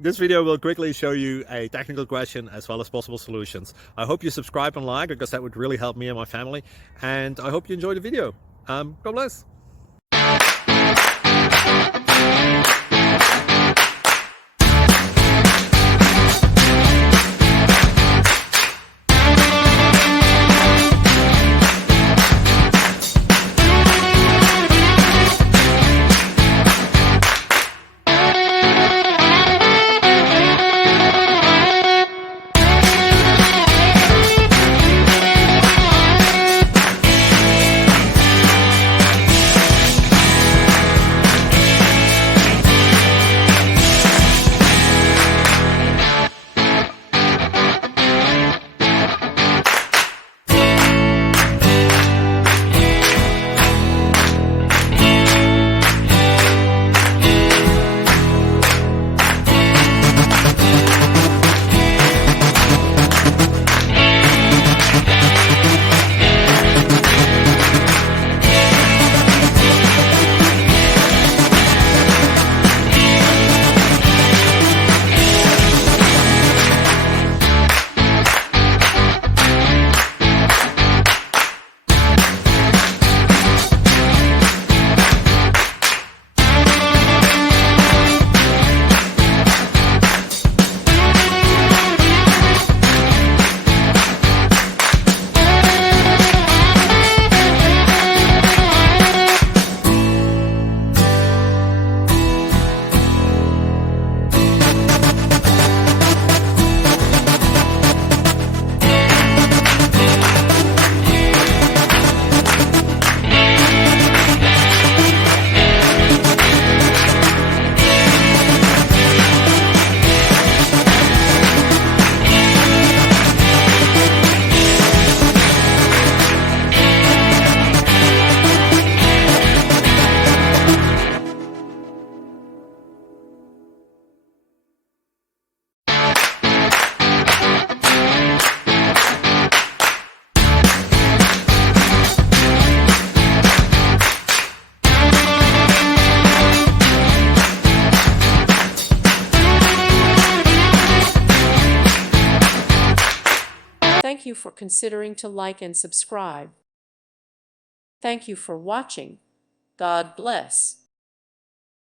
This video will quickly show you a technical question as well as possible solutions. I hope you subscribe and like, because that would really help me and my family. And I hope you enjoy the video. God bless. Thank you for considering to like and subscribe. Thank you for watching. God bless.